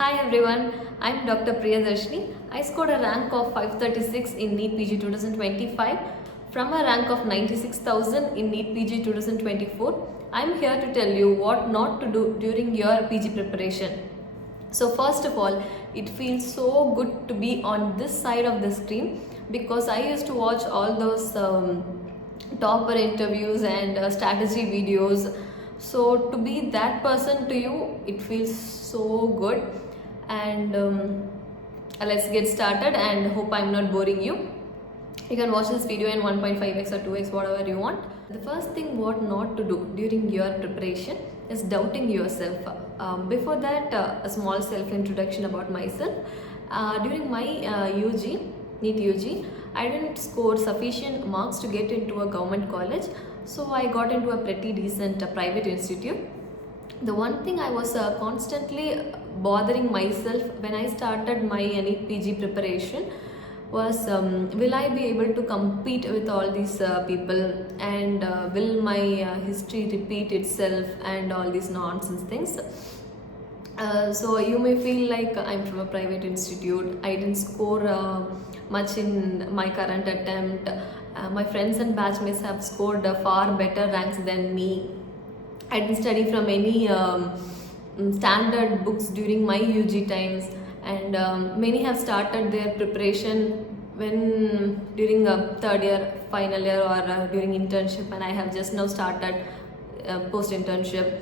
Hi everyone, I'm Dr. Priyadarshini. I scored a rank of 536 in NEET PG 2025 from a rank of 96,000 in NEET PG 2024. I'm here to tell you what not to do during your PG preparation. So first of all, it feels so good to be on this side of the screen because I used to watch all those topper interviews and strategy videos. So to be that person to you, it feels so good. And let's get started and hope I'm not boring you. You can watch this video in 1.5x or 2x, whatever you want. The first thing what not to do during your preparation is doubting yourself. Before that, a small self-introduction about myself. During my UG, NEET UG, I didn't score sufficient marks to get into a government college. So I got into a pretty decent private institute. The one thing I was constantly bothering myself when I started my NEET PG preparation was will I be able to compete with all these people, and will my history repeat itself and all these nonsense things. So you may feel like I'm from a private institute, I didn't score much in my current attempt. My friends and batchmates have scored far better ranks than me. I didn't study from any standard books during my UG times, and many have started their preparation when during a third year, final year, or during internship, and I have just now started post internship.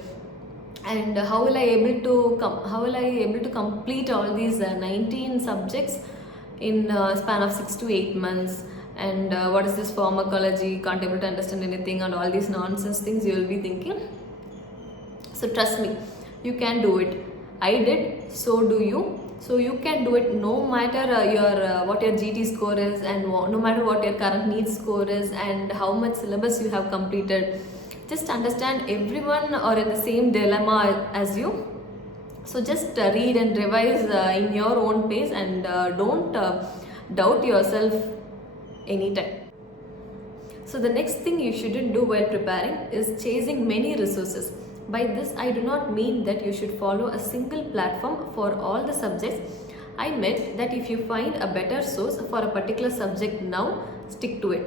And how will I able to complete all these 19 subjects in span of 6 to 8 months? And what is this pharmacology? Can't able to understand anything, and all these nonsense things you will be thinking. So trust me, you can do it. I did, so do you. So you can do it no matter what your GT score is, and no matter what your current NEET score is, and how much syllabus you have completed. Just understand everyone are in the same dilemma as you. So just read and revise in your own pace, and don't doubt yourself anytime. So the next thing you shouldn't do while preparing is chasing many resources. By this, I do not mean that you should follow a single platform for all the subjects. I meant that if you find a better source for a particular subject now, stick to it.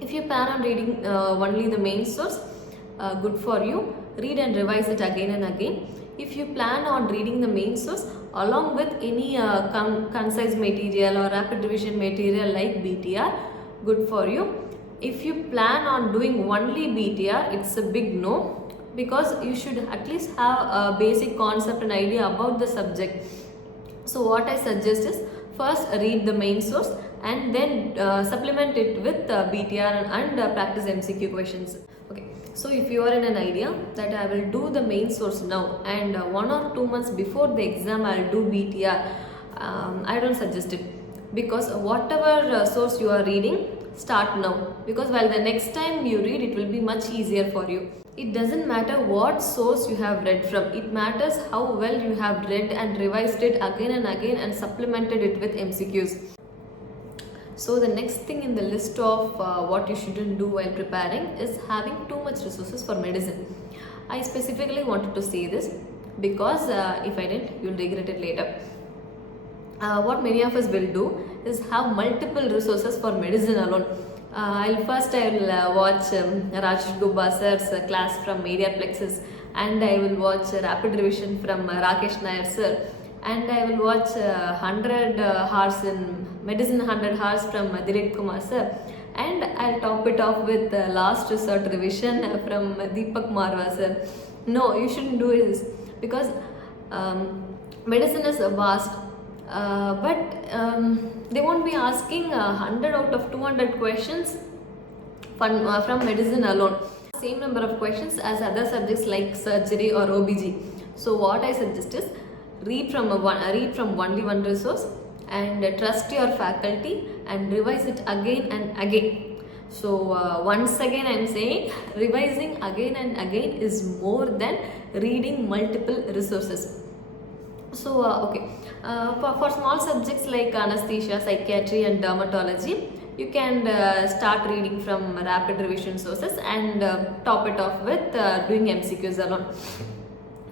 If you plan on reading only the main source, good for you. Read and revise it again and again. If you plan on reading the main source along with any concise material or rapid revision material like BTR, good for you. If you plan on doing only BTR, it's a big no, because you should at least have a basic concept and idea about the subject. So what I suggest is first read the main source and then supplement it with BTR and practice MCQ questions. Okay, so if you are in an idea that I will do the main source now, and 1 or 2 months before the exam I will do BTR, I don't suggest it, because whatever source you are reading, start now, because while the next time you read, it will be much easier for you. It doesn't matter what source you have read from, it matters how well you have read and revised it again and again and supplemented it with MCQs. So the next thing in the list of what you shouldn't do while preparing is having too much resources for medicine. I specifically wanted to say this because if I didn't, you'll regret it later. What many of us will do is have multiple resources for medicine alone. I'll watch Rajesh Gubba sir's class from Media Plexus, and I will watch rapid revision from Rakesh Nair sir, and I will watch 100 hours in medicine, 100 hours from Dilip Kumar sir, and I'll top it off with last resort revision from Deepak Marwa sir. No, you shouldn't do this, because medicine is vast. But they won't be asking 100 out of 200 questions from medicine alone. Same number of questions as other subjects like surgery or OBG. So what I suggest is read from only one resource, and trust your faculty and revise it again and again. So once again I am saying, revising again and again is more than reading multiple resources. So for small subjects like anesthesia, psychiatry and dermatology, you can start reading from rapid revision sources and top it off with doing MCQs alone.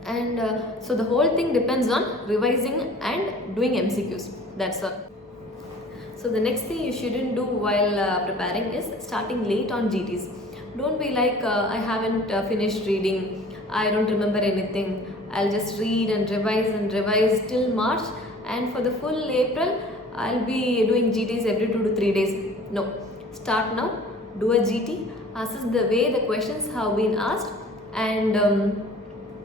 And so the whole thing depends on revising and doing MCQs. That's all. So the next thing you shouldn't do while preparing is starting late on GTs. Don't be like, I haven't finished reading, I don't remember anything, I'll just read and revise till March, and for the full April I'll be doing GTs every 2 to 3 days. No, start now, do a GT, assess the way the questions have been asked, and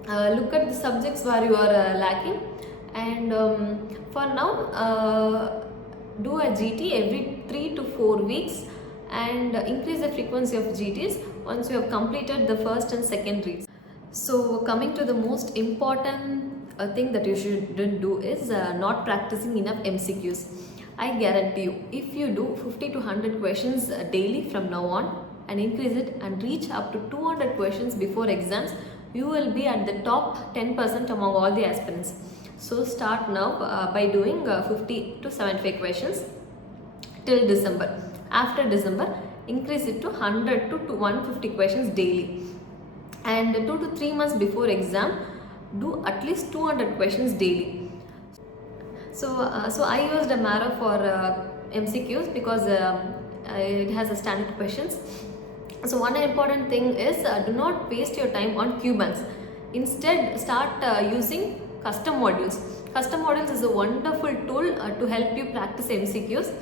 look at the subjects where you are lacking, and for now do a GT every 3 to 4 weeks, and increase the frequency of GTs once you have completed the first and second reads. So coming to the most important thing that you shouldn't do is not practicing enough MCQs. I guarantee you, if you do 50 to 100 questions daily from now on and increase it and reach up to 200 questions before exams, you will be at the top 10% among all the aspirants. So start now by doing 50 to 75 questions till December. After December, increase it to 100 to 150 questions daily. And 2 to 3 months before exam, do at least 200 questions daily. So I used a Marrow for MCQs because it has a standard questions. So one important thing is do not waste your time on Q banks. Instead, start using custom modules. Custom modules is a wonderful tool to help you practice MCQs.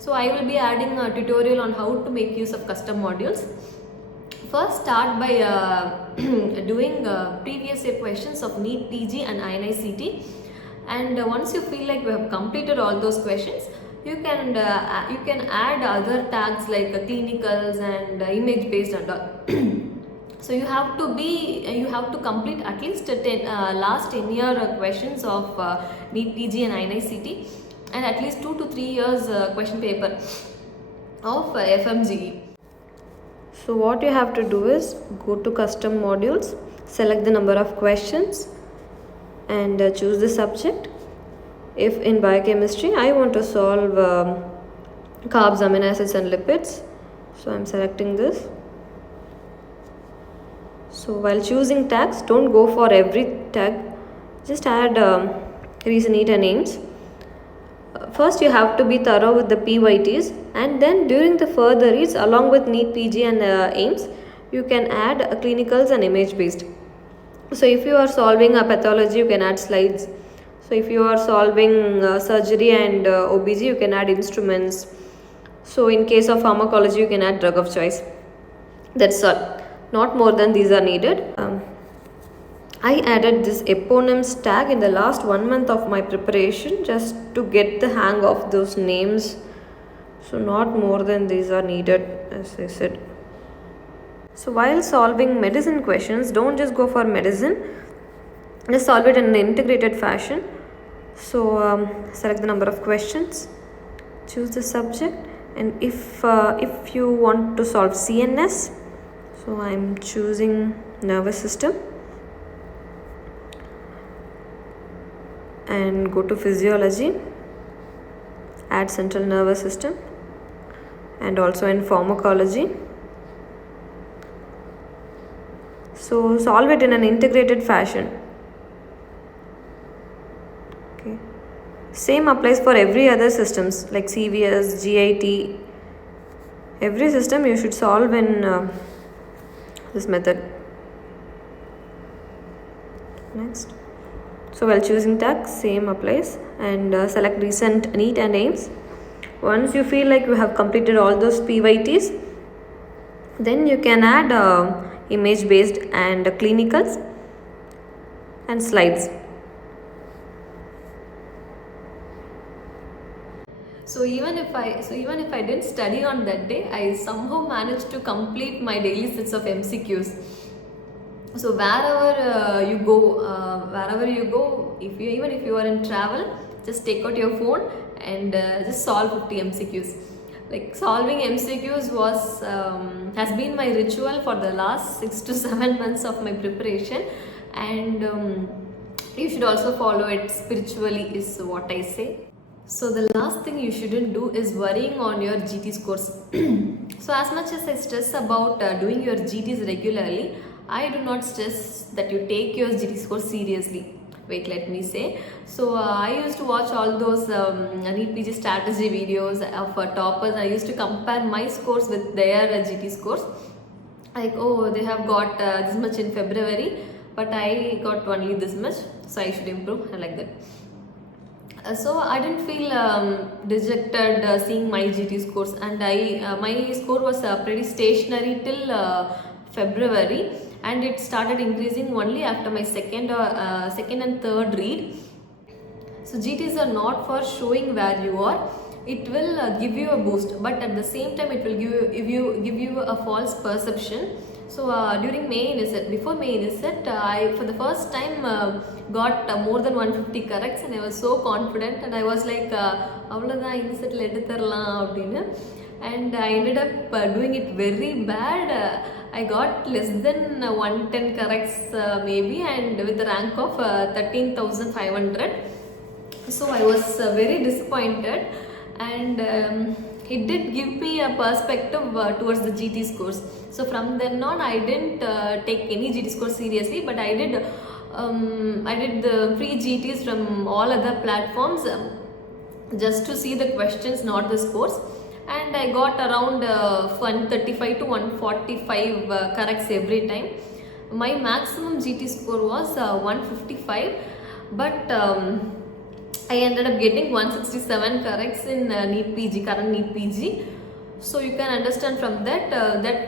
So I will be adding a tutorial on how to make use of custom modules. First, start by doing previous year questions of NEET PG and INI-CT, and once you feel like you have completed all those questions, you can add other tags like clinicals and image based and all. So you have to complete at least last 10 year questions of NEET PG and INI-CT, and at least 2 to 3 years question paper of FMGE. So what you have to do is go to custom modules, select the number of questions, and choose the subject. If in biochemistry I want to solve carbs, amino acids and lipids, so I'm selecting this. So while choosing tags, don't go for every tag, just add reason, need and aims. First you have to be thorough with the PYTs, and then during the further reads along with NEET PG and aims, you can add clinicals and image based. So if you are solving a pathology, you can add slides. So if you are solving surgery and OBG, you can add instruments. So in case of pharmacology, you can add drug of choice. That's all. Not more than these are needed. I added this eponyms tag in the last 1 month of my preparation just to get the hang of those names. So not more than these are needed, as I said. So while solving medicine questions, don't just go for medicine, just solve it in an integrated fashion. So select the number of questions, choose the subject, and if you want to solve CNS, so I'm choosing nervous system, and go to physiology, add central nervous system, and also in pharmacology. So solve it in an integrated fashion. Okay. Same applies for every other systems like CVS, GIT. Every system you should solve in this method. Next. So while choosing tag, same applies, and select recent NEET and aims. Once you feel like you have completed all those PYTs, then you can add image based and clinicals and slides. So even if I didn't study on that day, I somehow managed to complete my daily sets of MCQs. So wherever you go, even if you are in travel, just take out your phone and just solve 50 MCQs. Like solving MCQs has been my ritual for the last 6 to 7 months of my preparation, and you should also follow it spiritually, is what I say. So the last thing you shouldn't do is worrying on your GT scores. So as much as I stress about doing your GTs regularly, I do not stress that you take your GT score seriously. Wait, let me say. So I used to watch all those NEET PG strategy videos of toppers. I used to compare my scores with their GT scores. Like, oh, they have got this much in February, but I got only this much, so I should improve, and like that. So I didn't feel dejected seeing my GT scores, and my score was pretty stationary till February, and it started increasing only after my second and third read. So GTs are not for showing where you are. It will give you a boost, but at the same time it will give you a false perception. So during May Inset, before May Inset, I for the first time got more than 150 corrects, and I was so confident, and I was like, "Avladhan Inset la edutharlam appadinu," and I ended up doing it very bad. I got less than 110 corrects maybe, and with a rank of 13,500. So I was very disappointed, and it did give me a perspective towards the GT scores. So from then on, I didn't take any GT scores seriously, but I did the free GTs from all other platforms just to see the questions, not the scores. And I got around 135 to 145 corrects every time. My maximum GT score was 155, but I ended up getting 167 corrects in NEET PG, current NEET PG. So you can understand from that that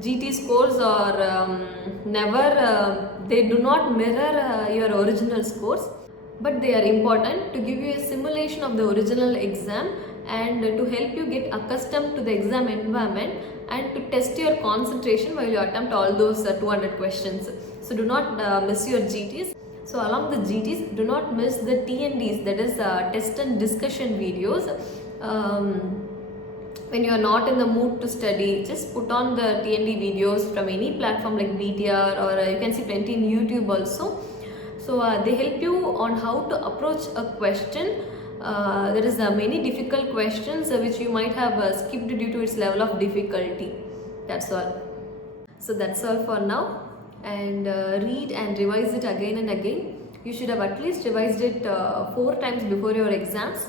GT scores are they do not mirror your original scores, but they are important to give you a simulation of the original exam, and to help you get accustomed to the exam environment, and to test your concentration while you attempt all those 200 questions. So do not miss your GTs. So along the GTs, do not miss the TNDs, that is test and discussion videos. When you are not in the mood to study, just put on the TND videos from any platform like BTR, or you can see plenty in YouTube also. So they help you on how to approach a question. There is many difficult questions which you might have skipped due to its level of difficulty. That's all. So that's all for now. And read and revise it again and again. You should have at least revised it 4 times before your exams.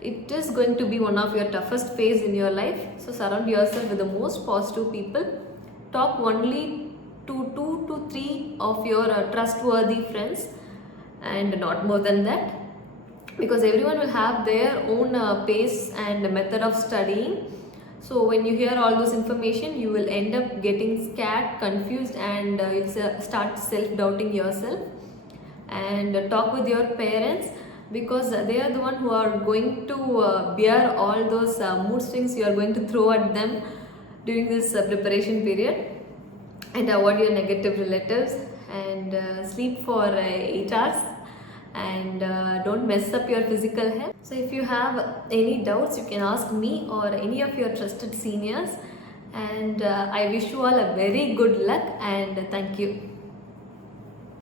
It is going to be one of your toughest phase in your life. So surround yourself with the most positive people. Talk only to 2 to 3 of your trustworthy friends, and not more than that, because everyone will have their own pace and method of studying. So when you hear all those information, you will end up getting scared, confused, and you'll start self-doubting yourself. And talk with your parents, because they are the one who are going to bear all those mood swings you are going to throw at them during this preparation period. And avoid your negative relatives, and sleep for 8 hours, and don't mess up your physical health. So if you have any doubts, you can ask me or any of your trusted seniors, and I wish you all a very good luck, and thank you.